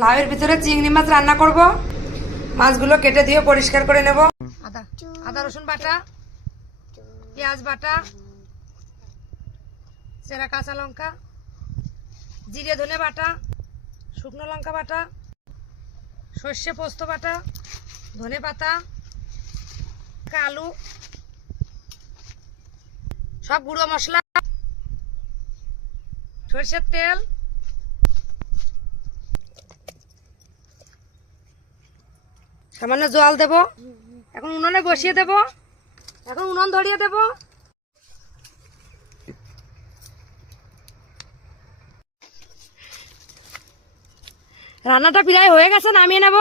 লাউয়ের ভিতরে চিংড়ি মাছ রান্না করব। মাছগুলো কেটে দিয়ে পরিষ্কার করে নেব। আদা রসুন বাটা, পেঁয়াজ বাটা, চেরা কাঁচা লঙ্কা, জিরে ধনে বাটা, শুকনো লঙ্কা বাটা, সর্ষে পোস্ত বাটা, ধনে পাতা, আলু, সব গুঁড়ো মশলা, সরষের তেল, সামান্য জল দেব। এখন উনুনে বসিয়ে দেব। এখন উনুন ধরিয়ে দেব। রান্নাটা প্রায় হয়ে গেছে, নামিয়ে নেব।